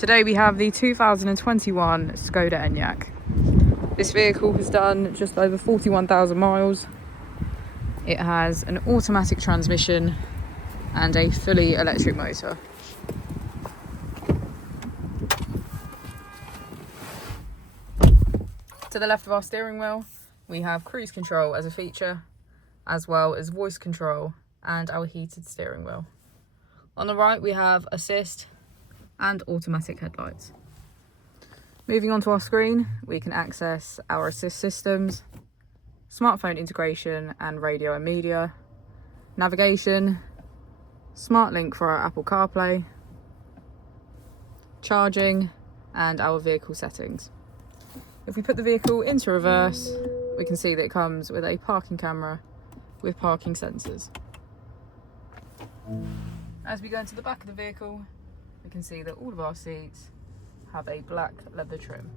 Today we have the 2021 Skoda Enyaq. This vehicle has done just over 41,000 miles. It has an automatic transmission and a fully electric motor. To the left of our steering wheel, we have cruise control as a feature, as well as voice control and our heated steering wheel. On the right, we have assist and automatic headlights. Moving on to our screen, we can access our assist systems, smartphone integration and radio and media, navigation, smart link for our Apple CarPlay, charging and our vehicle settings. If we put the vehicle into reverse, we can see that it comes with a parking camera with parking sensors. As we go into the back of the vehicle, we can see that all of our seats have a black leather trim.